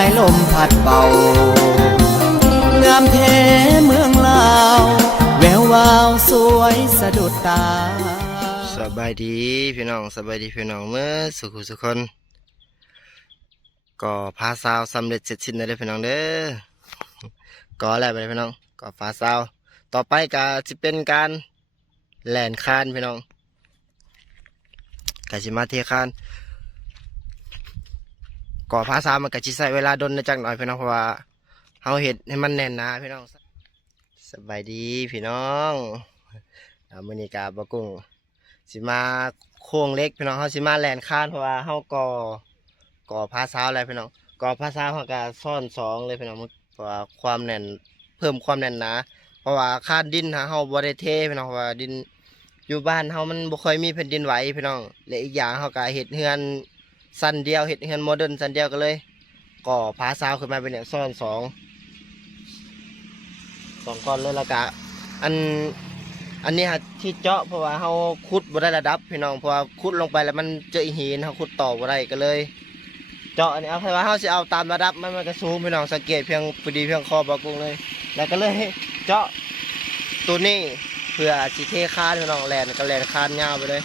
ายลมพัดเป่างามแท้เมืองลาว แวววาวสวยสะดุดตา สบายดีพี่น้องสบายดีพี่น้องเมื่อสุขุสุขคนก่อพาสาวสำเร็จเสร็จสิ้นแล้วเด้อพี่น้องเด้อก่อแล้วไปพี่น้องก่อพาสาวต่อไปก็จะเป็นการแหลนคานพี่น้องกสิมาเทคาน ก่อพาสามันก็จิใช้เวลาดนจักหน่อยพี่น้องเพราะว่าเฮาเห็ดให้มันแน่นนาพี่น้องสบายดีพี่น้องอามือนีกาบะกุ้งสิมาโค้งเล็กพี่น้องเขาสิมาแลนคานเพราะว่าเขาก่อก่อพาซาอะไรพี่น้องก่อพาซาเขาก็ซ่อนสองเลยพี่น้องเพราะว่าความแน่นเพิ่มความแน่นนาเพราะว่าคานดินหาเขาบริเทพี่น้องเพราะว่าดินอยู่บ้านเขามันบ่ค่อยมีแผ่นดินไหวพี่น้องและอีกอย่างเขาก็เห็ดเฮือน สันเดียวเห็ดเฮือนโมเดิร์นสันเดียวก็เลยก่อพาซาวขึ้นมาเป็นเนี่ยซ่อนสองสองก้อนเลยละกะอันอันนี้ฮะที่เจาะเพราะว่าเขาขุดบ่ได้ระดับพี่น้องเพราะว่าขุดลงไปแล้วมันเจอหินเขาขุดต่อบ่ได้ก็เลย เจาะอันนี้เอาเพราะว่าเขาสิเอาตามระดับมันมันก็สูงพี่น้องสังเกตเพียงพอดีเพียงคอบากุ้งเลย แล้วก็เลยเจาะตัวนี้เพื่อจิเทคานพี่น้องแลนก็แลนคานยาวไปเลย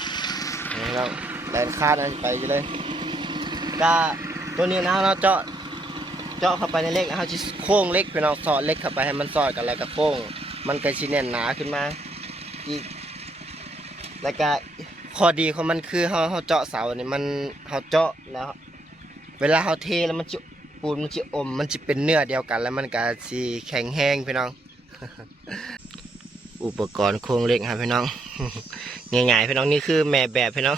นี่พี่น้องแลนคานอันไปเลย ก็ตัวนี้นะเราเจาะเจาะเข้าไปในเล็กเขาจะโค้งเล็กพี่น้องสอดเล็กเข้าไปให้มันสอดกันแล้วก็โค้ง มันก็ชิแน่นหนาขึ้นมาอีกแล้วก็ข้อดีของมันคือเขาเขาเจาะเสาเนี่ยมันเขาเจาะแล้ว เวลาเขาเทแล้วมันจะปูนมันจะอม มันจะเป็นเนื้อเดียวกัน แล้วมันก็สีแข็งแห้งพี่น้อง อุปกรณ์โครงเล็กครับพี่น้องง่ายๆพี่น้องนี่คือแม่แบบพี่น้อง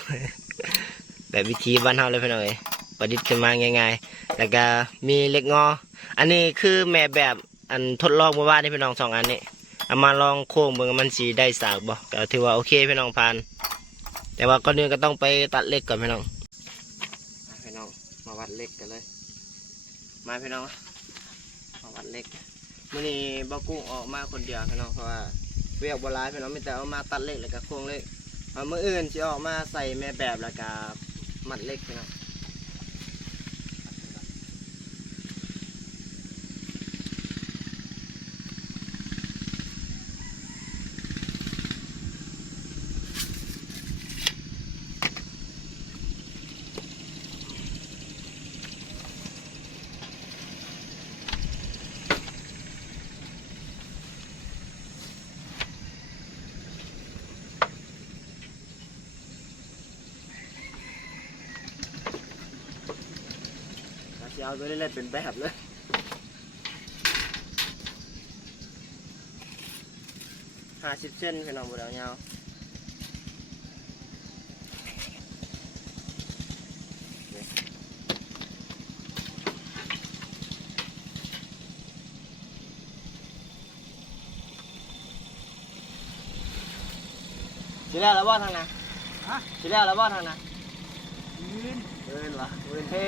แบบวิธีบ้านเฮาเลยพี่น้องเอ้ ประดิษฐ์ขึ้นมาง่ายๆ แล้วก็มีเล็กงอ อันนี้คือแม่แบบอันทดลองเมื่อวานนี่พี่น้องสองอันนี้เอามาลองโค้งเบิ่งมันสีได้สากบ่ก็ถือว่าโอเคพี่น้องผ่าน แต่ว่าก่อนอื่นก็ต้องไปตัดเล็กก่อนพี่น้องพี่น้องมาวัดเล็กกันเลย มาพี่น้องมาวัดเล็กมื่อนี้บ่กุ้งออกมาคนเดียวพี่น้องเพราะว่าเวียกบ่หลายพี่น้องมีแต่เอามาตัดเล็กแล้วก็โค้งเล็กเอามื่ออื่นสิออกมาใส่แม่แบบแล้วก็มัดเล็กพี่น้อง เราจะเอาตัวนี้เล่นเป็นแบบเลยห้าสิบเซนพี่น้องบดเอาเงาสิแล้วแล้วบ่ทางนะฮะสิแล้วแล้วบ่ทางนะยืนเดินวะเดินเท่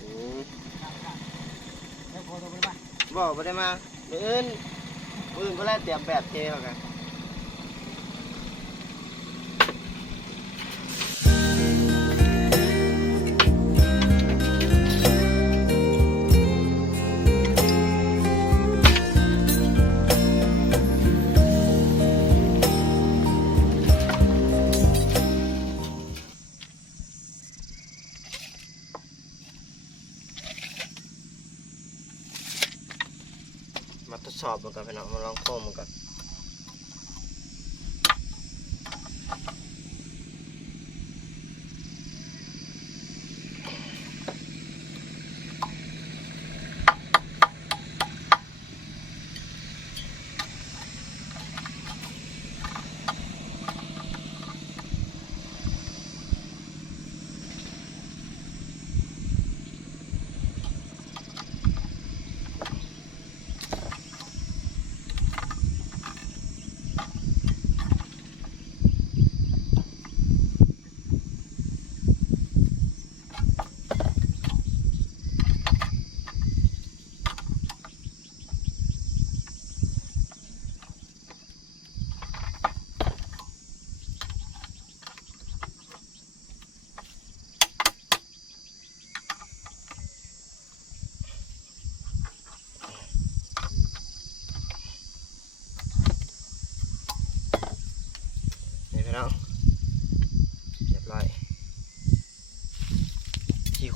อืม แล้วพอตัวไป บอกไปได้มามืออื่นมืออื่นก็แล้วเตรียมแบบเจเหมือนกัน สอบมันกันพี่น้องมาลองโค้งมันกัน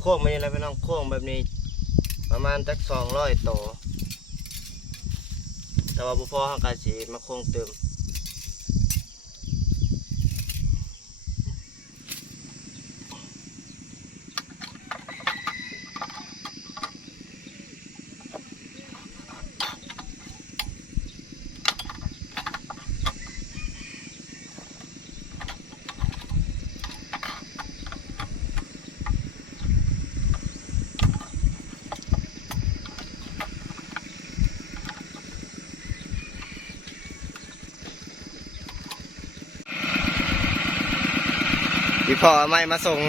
ค้งมานี่แหล้วพี่น้องโค้งแบบนี้ ประมาณจักสองร้อยตัวแต่ว่าบุพอห้างกาสีมาโค้งเติม พี่พ่อเอาไม้มาส่ง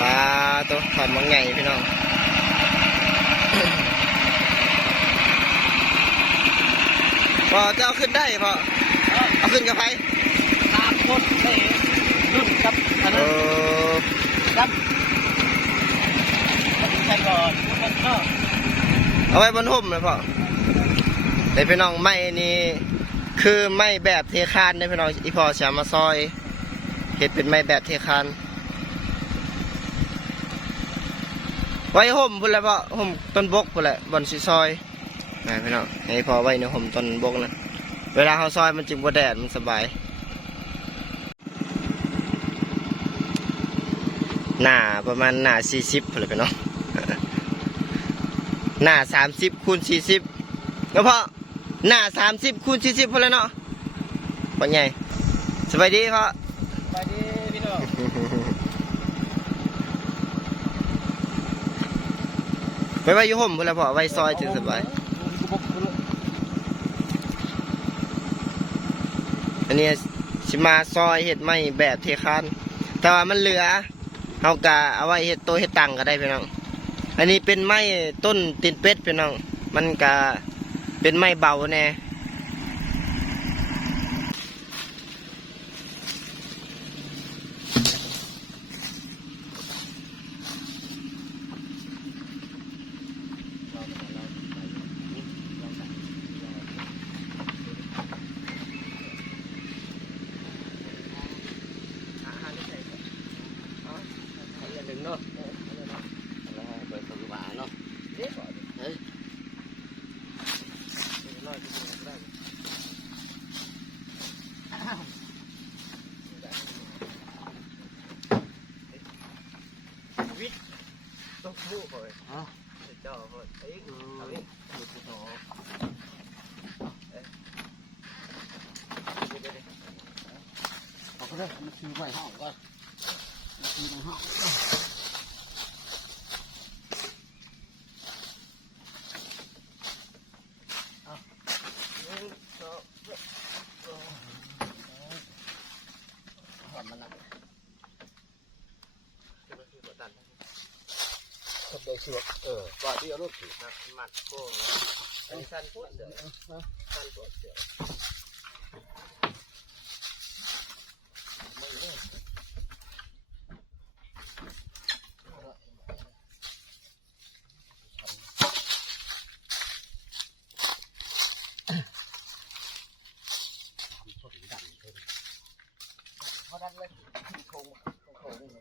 ปลาตัวถอดมังไงพี่น้องพอจะเอาขึ้นได้พอเอาขึ้นกับไผสามคนเลยรุ่นกับอันเอนั้นอกับใช่ก่อนมันก็เอาไว้บนห่มเลยพ่อแต่พี่น้องไม้นี่ คือไม้แบบเทคานได้พี่น้องอีพอจะเอามาซอยเห็ดเป็นไม้แบบเทคาน ไว้ห่มพุ่นแหละพ่อห่มต้นบกพุ่นแหละบอนสีซอยนะพี่น้องให้พอไว้ในห่มต้นบกนะเวลาเขาซอยมันจึงบ่แดดมันสบายหน้าประมาณหน้าสี่สิบพุ่นแหละพี่น้องหน้าสามสิบคูณสี่สิบแล้วพอ หน้าสามสิบคูณสี่สิบพุ่นแล้วเนาะปัญญสบายดีพ่อไปดีพี่น้องไปไว้ยู่ห่มพุ่นแล้วพอไว้ซอยจึงสบาย อันนี้สิมาซอยเห็ดไม้แบบเทคานแต่ว่ามันเหลือเฮากะเอาไว้เห็ดโตวเห็ดตังก็ได้พี่น้อง อันนี้เป็นไม้ต้นตีนเป็ดพี่น้อง มันกะ เป็นไม้เบาแน่ วิทย์ต้องพูดเลยเจ้าเฮ้ยเอ้ยเอาอีกดูสิโตเอ้ยเดี๋ยวเดี๋ยวเดี๋ยวเอาไปเลยมันคือไว้ห้องก่อนมันคือในห้องหนึ่งสอง ถอดมันละ จะมาคือกดดันนะ คนโดย เชือกเออว่าที่เอารถถือนะมัดโค้งอันนี้สั้นปวดเสือสั้นปวดเสือเพราะนั้นเลยโค้งโค้ง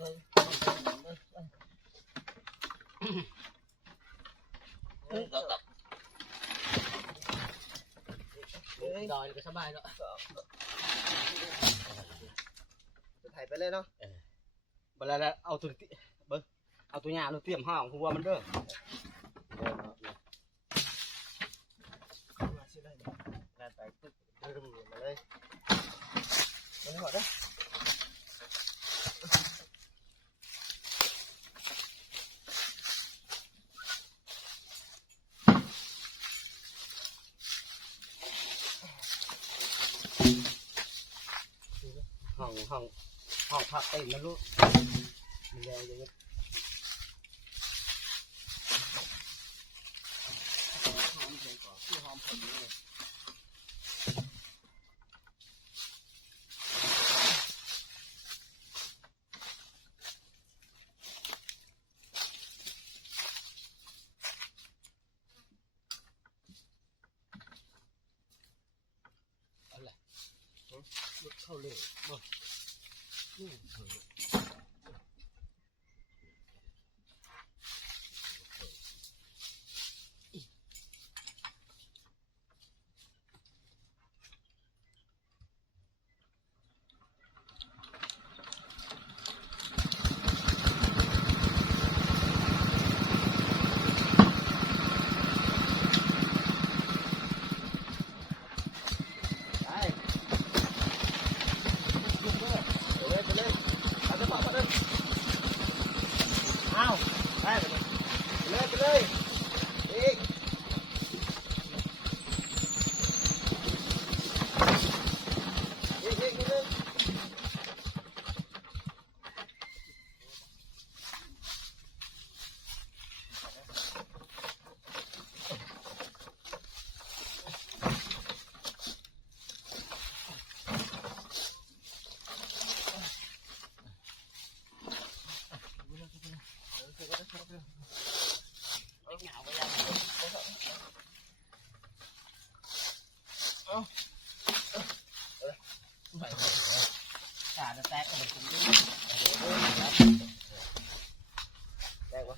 นึ่งสองหนึ่งสอง หนึ่งสองหนึ่งดอยก็สบายแล้วจะถ่ายไปเลยเนาะเวลาเอาตัวเบิ้งเอาตัวหญ้าเราเตรียมห้องหัวมันเด้อมาสิได้งานไปตึ๊บดึงมาเลยมาเลยหมดเลยห้อ ห้องห้องพักเต็มนะลูนแล้วอย่างนี้หอมเยอะเข้าเลยมา ปไปเลยไปเลยเอาจะบอกมาเลยเอาไปไปเลยไปเลยอีกอีกอีกอีกอีก ขาจะแตกกันเลยคุณดู แตกวะ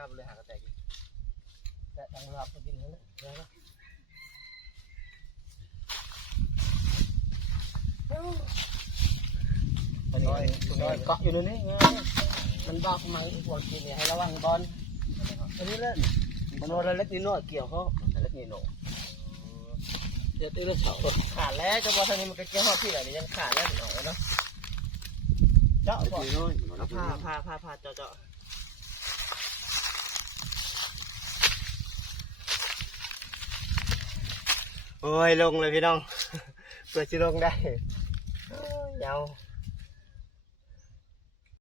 แต่ตะไลมากเลยหากระแตกอีกแต่ตังรับก็กินเลยแล้วก็มันน้อยน้อยเกาะอยู่ในนี้ไงมันบอกมันพวกกินเนี่ยให้ระวังบอลอันนี้เล่นมันโดนเล็กนิดหน่อยเกี่ยวเขาเล็กนิดหน่อยเดี๋ยวตีลูกเสาขาดแล้วจะบอกทางนี้มันก็เกี่ยวข้อพี่แหละนี่ยังขาดแล้วหน่อยเนาะเจาะก่อนน้อยเอาผ้าผ้าผ้าผ้าเจาะเจาะ โอ้ยลงเลยพี่น้อง เปิดชิลงได้เยยาว